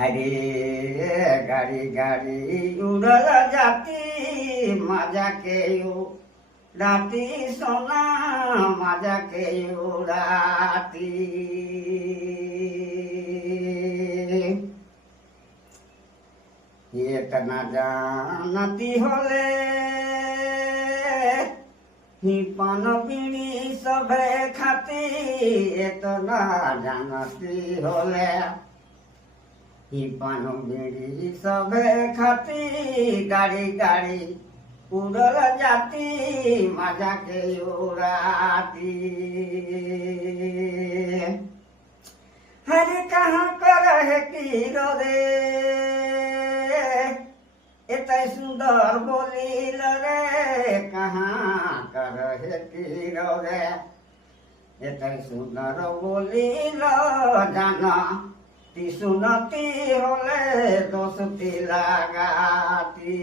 हरे गाड़ी गाड़ी उड़ल जाती मजा के उड़ाती सोना मजा के उड़ाती इतना जानती होले ही पान बीड़ी सभे खाती इतना जानती होले ही पान बीड़ी सभे खाती गाड़ी गाड़ी उड़ल जाती मजा के उड़ाती हरे कहाँ पर है कीरो रे इतना सुंदर बोली रे कहाँ कर है कीरो रे इतना सुंदर बोली जाना ती सुनती होले दोस्ती लगाती